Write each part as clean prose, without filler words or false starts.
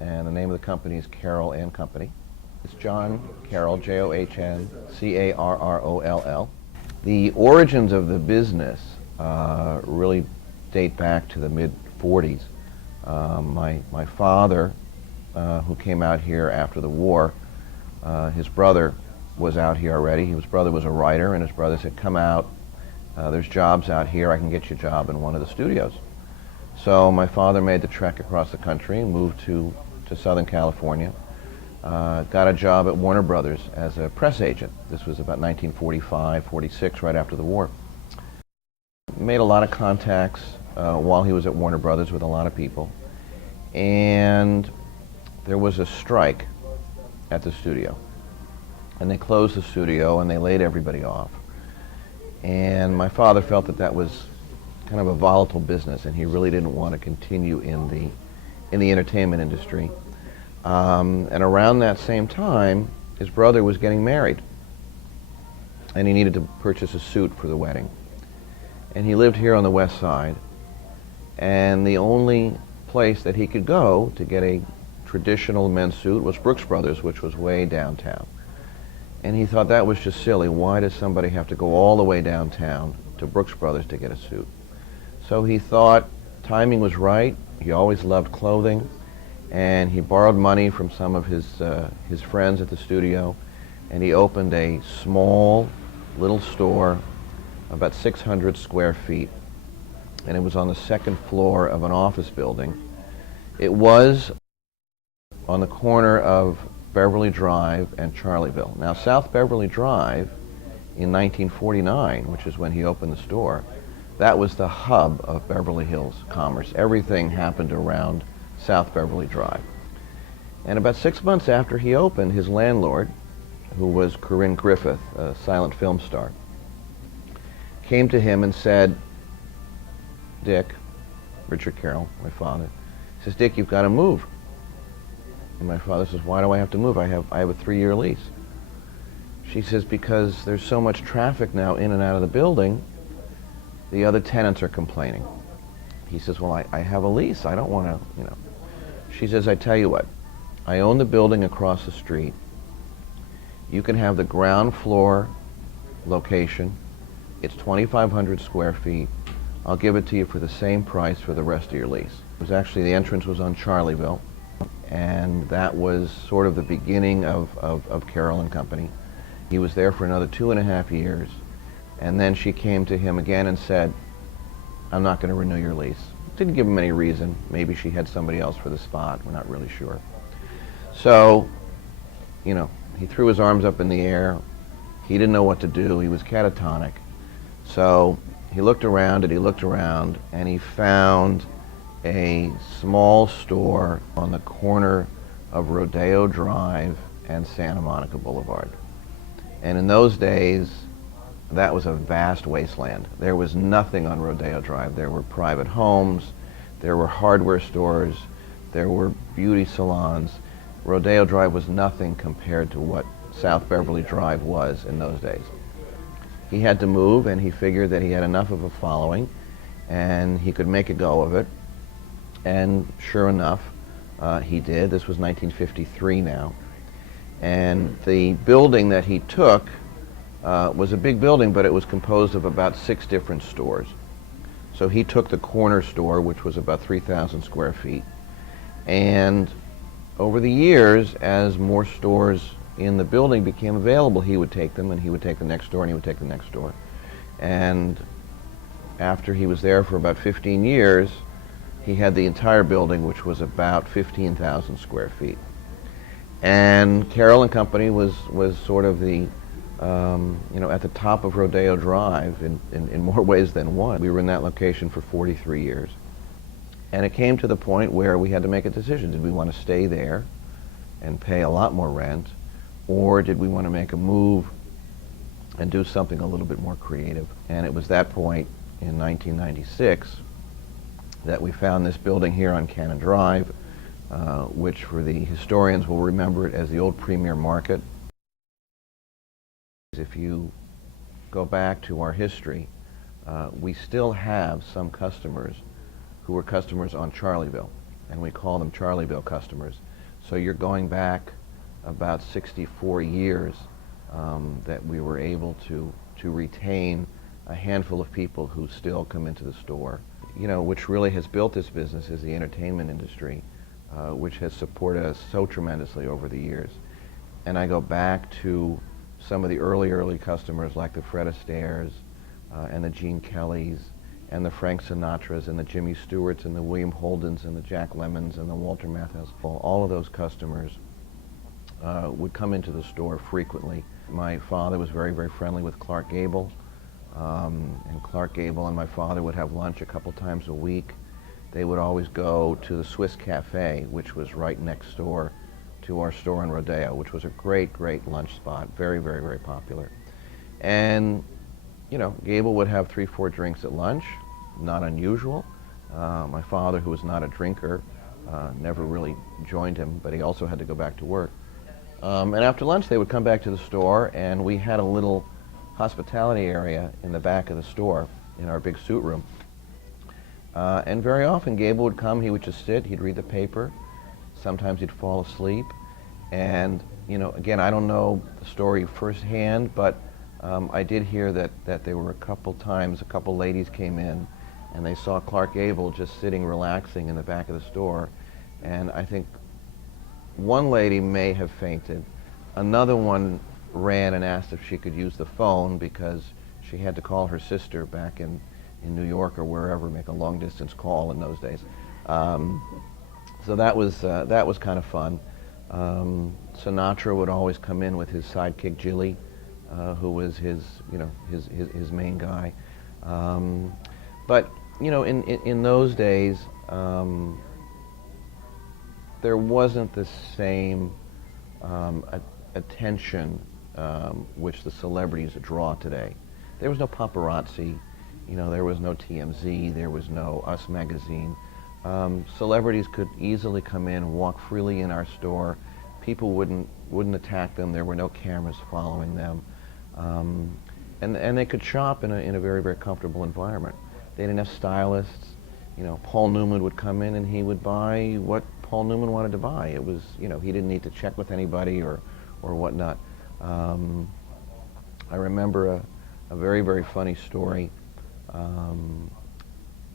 and the name of the company is Carroll and Company. It's John Carroll, John Carroll. The origins of the business really date back to the mid-40s. My father, who came out here after the war, his brother was out here already. His brother was a writer, and his brother said, "Come out, there's jobs out here, I can get you a job in one of the studios." So my father made the trek across the country and moved to Southern California. Got a job at Warner Brothers as a press agent. This was about 1945, 46, right after the war. Made a lot of contacts while he was at Warner Brothers with a lot of people. And there was a strike at the studio. And they closed the studio and they laid everybody off. And my father felt that that was kind of a volatile business, and he really didn't want to continue in the entertainment industry. And around that same time, his brother was getting married, and he needed to purchase a suit for the wedding. And he lived here on the west side, and the only place that he could go to get a traditional men's suit was Brooks Brothers, which was way downtown. And he thought that was just silly. Why does somebody have to go all the way downtown to Brooks Brothers to get a suit? So he thought timing was right. He always loved clothing, and he borrowed money from some of his friends at the studio, and he opened a small little store, about 600 square feet, and it was on the second floor of an office building. It was on the corner of Beverly Drive and Charleville. Now, South Beverly Drive in 1949, which is when he opened the store, that was the hub of Beverly Hills commerce. Everything happened around South Beverly Drive. And about 6 months after he opened, his landlord, who was Corinne Griffith, a silent film star, came to him and said, "Dick," Richard Carroll, my father, says, "Dick, you've got to move." And my father says, "Why do I have to move? I have a 3-year lease." She says, "Because there's so much traffic now in and out of the building, the other tenants are complaining." He says, "Well, I have a lease. I don't want to, you know." She says, "I tell you what, I own the building across the street. You can have the ground floor location. It's 2,500 square feet. I'll give it to you for the same price for the rest of your lease." It was actually, the entrance was on Charleville, and that was sort of the beginning of Carroll and Company. He was there for another 2.5 years, and then she came to him again and said, "I'm not going to renew your lease." Didn't give him any reason. Maybe she had somebody else for the spot. We're not really sure. So, you know, he threw his arms up in the air. He didn't know what to do. He was catatonic. So he looked around and he looked around, and he found a small store on the corner of Rodeo Drive and Santa Monica Boulevard. And in those days, that was a vast wasteland. There was nothing on Rodeo Drive. There were private homes, there were hardware stores, there were beauty salons. Rodeo Drive was nothing compared to what South Beverly Drive was in those days. He had to move, and he figured that he had enough of a following and he could make a go of it. And sure enough, he did. This was 1953 now. And the building that he took was a big building, but it was composed of about 6 different stores. So he took the corner store, which was about 3,000 square feet. And over the years, as more stores in the building became available, he would take them, and he would take the next door, and he would take the next door. And after he was there for about 15 years, he had the entire building, which was about 15,000 square feet. And Carroll and Company was sort of the, at the top of Rodeo Drive in more ways than one. We were in that location for 43 years. And it came to the point where we had to make a decision. Did we want to stay there and pay a lot more rent, or did we want to make a move and do something a little bit more creative? And it was that point in 1996 that we found this building here on Cannon Drive, which for the historians will remember it as the old Premier Market. If you go back to our history, we still have some customers who were customers on Charleville. and we call them Charlie Bill customers. So you're going back about 64 years that we were able to retain a handful of people who still come into the store. You know, which really has built this business is the entertainment industry, which has supported us so tremendously over the years. And I go back to some of the early customers like the Fred Astaire's and the Gene Kellys and the Frank Sinatras and the Jimmy Stewarts and the William Holdens and the Jack Lemmons and the Walter Matthau's. All of those customers would come into the store frequently. My father was very friendly with Clark Gable, and Clark Gable and my father would have lunch a couple times a week. They would always go to the Swiss Cafe, which was right next door to our store in Rodeo, which was a great lunch spot, very popular. And you know, Gable would have 3-4 drinks at lunch, not unusual. My father, who was not a drinker, never really joined him, but he also had to go back to work. And after lunch, they would come back to the store, and we had a little hospitality area in the back of the store in our big suit room. And very often, Gable would come, he would just sit, he'd read the paper. Sometimes he'd fall asleep. And, you know, again, I don't know the story firsthand, but I did hear that there were a couple times, a couple ladies came in and they saw Clark Gable just sitting relaxing in the back of the store. And I think one lady may have fainted. Another one ran and asked if she could use the phone because she had to call her sister back in New York or wherever, make a long distance call in those days. So that was kind of fun. Sinatra would always come in with his sidekick Jilly, who was his main guy. But you know, in those days, there wasn't the same attention which the celebrities draw today. There was no paparazzi, you know, there was no TMZ, there was no Us magazine. Celebrities could easily come in, walk freely in our store. People wouldn't attack them. There were no cameras following them, and they could shop in a very comfortable environment. They didn't have stylists. You know, Paul Newman would come in and he would buy what Paul Newman wanted to buy. It was, you know, he didn't need to check with anybody or whatnot. I remember a very funny story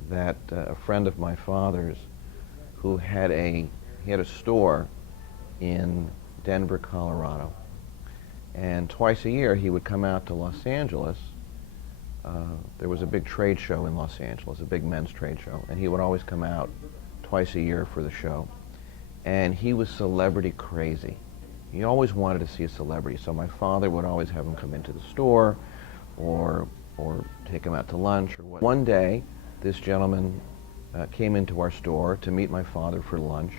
that a friend of my father's who had a store in Denver, Colorado, and twice a year he would come out to Los Angeles. There was a big trade show in Los Angeles, a big men's trade show, and he would always come out twice a year for the show. And he was celebrity crazy. He always wanted to see a celebrity, so my father would always have him come into the store or take him out to lunch or what. One day, this gentleman came into our store to meet my father for lunch.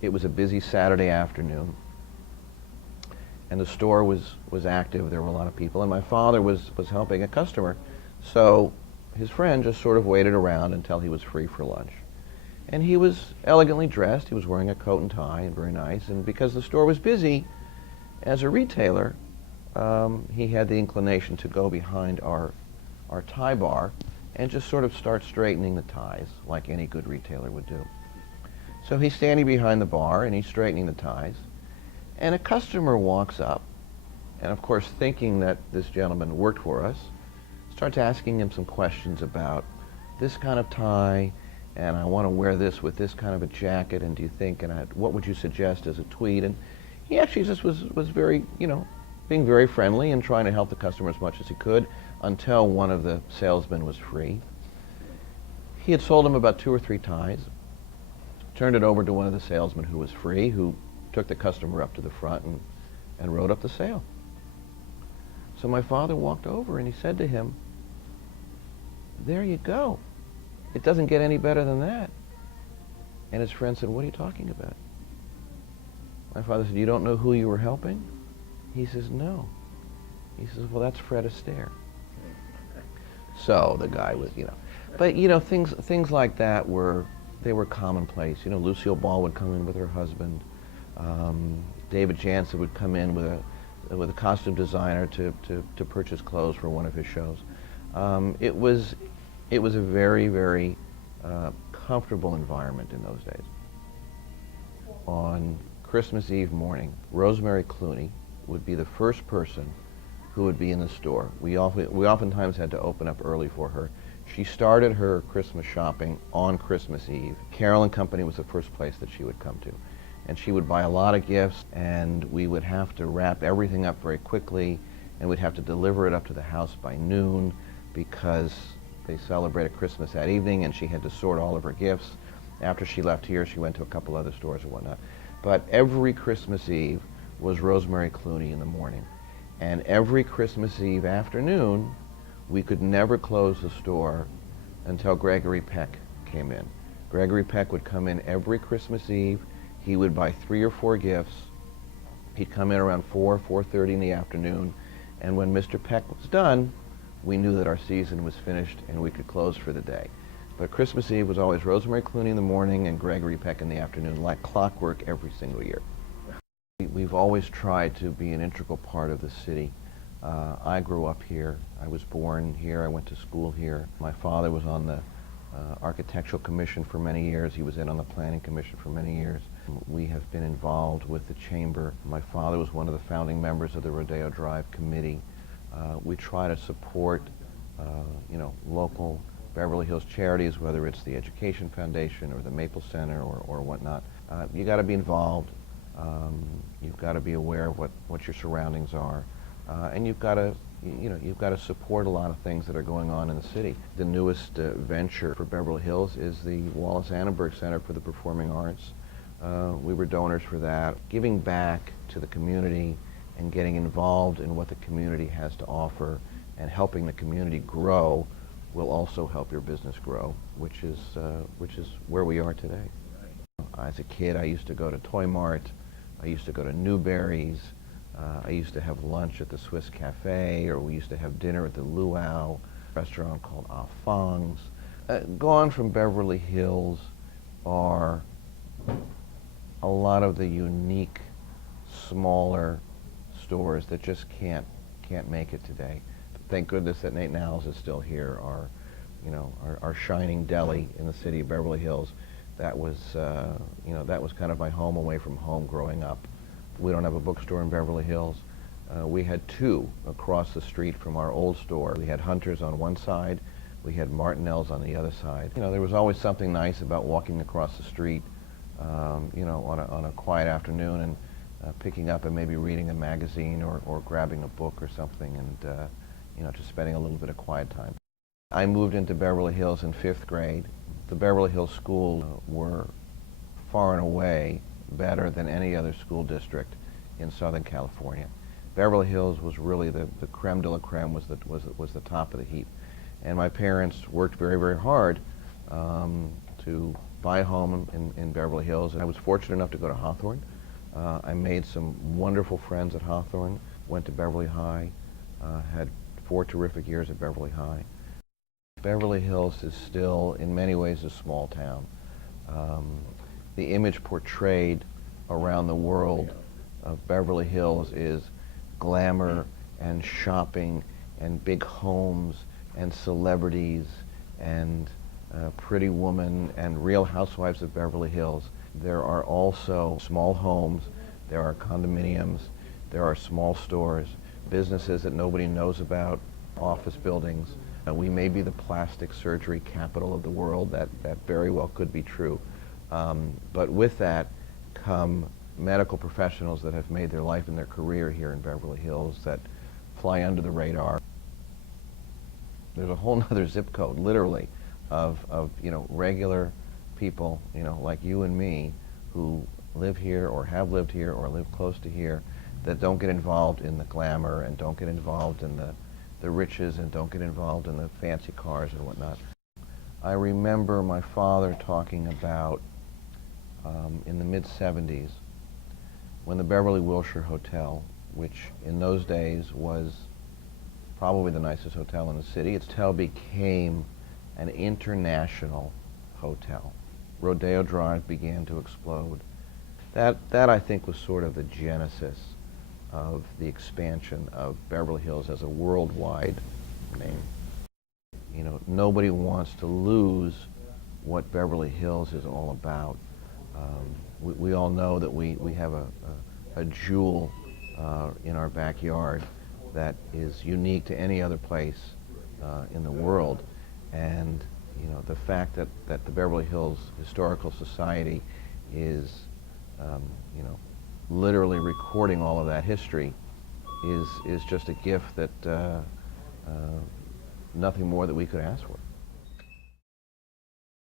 It was a busy Saturday afternoon, and the store was active. There were a lot of people, and my father was helping a customer. So his friend just sort of waited around until he was free for lunch. And he was elegantly dressed. He was wearing a coat and tie and very nice. And because the store was busy, as a retailer, he had the inclination to go behind our tie bar and just sort of start straightening the ties like any good retailer would do. So he's standing behind the bar and he's straightening the ties. And a customer walks up, and of course, thinking that this gentleman worked for us, starts asking him some questions about this kind of tie, and I want to wear this with this kind of a jacket, and do you think, and what would you suggest as a tweed? And he actually just was very, you know, being very friendly and trying to help the customer as much as he could until one of the salesmen was free. He had sold him about 2 or 3 ties, turned it over to one of the salesmen who was free, who took the customer up to the front and wrote up the sale. So my father walked over and he said to him, "There you go. It doesn't get any better than that." And his friend said, "What are you talking about?" My father said, "You don't know who you were helping?" He says, "No." He says, "Well, that's Fred Astaire." So the guy was, you know, but you know, things like that were commonplace. You know, Lucille Ball would come in with her husband. David Jansen would come in with a costume designer to purchase clothes for one of his shows. It was a very comfortable environment in those days. on Christmas Eve morning, Rosemary Clooney would be the first person who would be in the store. We oftentimes had to open up early for her. She started her Christmas shopping on Christmas Eve. Carroll and Company was the first place that she would come to. And she would buy a lot of gifts, and we would have to wrap everything up very quickly, and we'd have to deliver it up to the house by noon because they celebrated Christmas that evening, and she had to sort all of her gifts. After she left here, she went to a couple other stores and whatnot. But every Christmas Eve was Rosemary Clooney in the morning. And every Christmas Eve afternoon, we could never close the store until Gregory Peck came in. Gregory Peck would come in every Christmas Eve. He would buy 3 or 4 gifts. He'd come in around 4:30 in the afternoon. And when Mr. Peck was done, we knew that our season was finished and we could close for the day. But Christmas Eve was always Rosemary Clooney in the morning and Gregory Peck in the afternoon, like clockwork every single year. We've always tried to be an integral part of the city. I grew up here. I was born here. I went to school here. My father was on the Architectural Commission for many years. He was in on the Planning Commission for many years. We have been involved with the Chamber. My father was one of the founding members of the Rodeo Drive Committee. We try to support, local Beverly Hills charities, whether it's the Education Foundation or the Maple Center or whatnot. You got to be involved. You've got to be aware of what your surroundings are, and you've got to support a lot of things that are going on in the city. The newest venture for Beverly Hills is the Wallace Annenberg Center for the Performing Arts. We were donors for that. Giving back to the community and getting involved in what the community has to offer and helping the community grow will also help your business grow, which is where we are today. As a kid, I used to go to Toy Mart. I used to go to Newberry's. I used to have lunch at the Swiss Cafe, or we used to have dinner at the Luau, a restaurant called Ah Fong's. Gone from Beverly Hills are a lot of the unique, smaller stores that just can't make it today. Thank goodness that Nate Nowell's is still here, our shining deli in the city of Beverly Hills. That was kind of my home away from home growing up. We don't have a bookstore in Beverly Hills. We had 2 across the street from our old store. We had Hunter's on one side, we had Martinelle's on the other side. There was always something nice about walking across the street, on a quiet afternoon and picking up and maybe reading a magazine or grabbing a book or something and just spending a little bit of quiet time. I moved into Beverly Hills in 5th grade. The Beverly Hills schools were far and away better than any other school district in Southern California. Beverly Hills was really the creme de la creme, was the top of the heap. And my parents worked very, very hard to buy a home in Beverly Hills. And I was fortunate enough to go to Hawthorne. I made some wonderful friends at Hawthorne, went to Beverly High, had 4 terrific years at Beverly High. Beverly Hills is still, in many ways, a small town. The image portrayed around the world of Beverly Hills is glamour and shopping and big homes and celebrities and Pretty Woman and Real Housewives of Beverly Hills. There are also small homes, there are condominiums, there are small stores, businesses that nobody knows about, office buildings. We may be the plastic surgery capital of the world. That very well could be true. But with that come medical professionals that have made their life and their career here in Beverly Hills that fly under the radar. There's a whole nother zip code, literally, of regular people, like you and me, who live here or have lived here or live close to here, that don't get involved in the glamour and don't get involved in the riches and don't get involved in the fancy cars and whatnot. I remember my father talking about in the mid-70s when the Beverly Wilshire Hotel, which in those days was probably the nicest hotel in the city, its hotel became an international hotel. Rodeo Drive began to explode. That I think was sort of the genesis of the expansion of Beverly Hills as a worldwide name. Nobody wants to lose what Beverly Hills is all about. we all know that we have a jewel in our backyard that is unique to any other place in the world. And the fact that the Beverly Hills Historical Society is literally recording all of that history is just a gift that nothing more that we could ask for.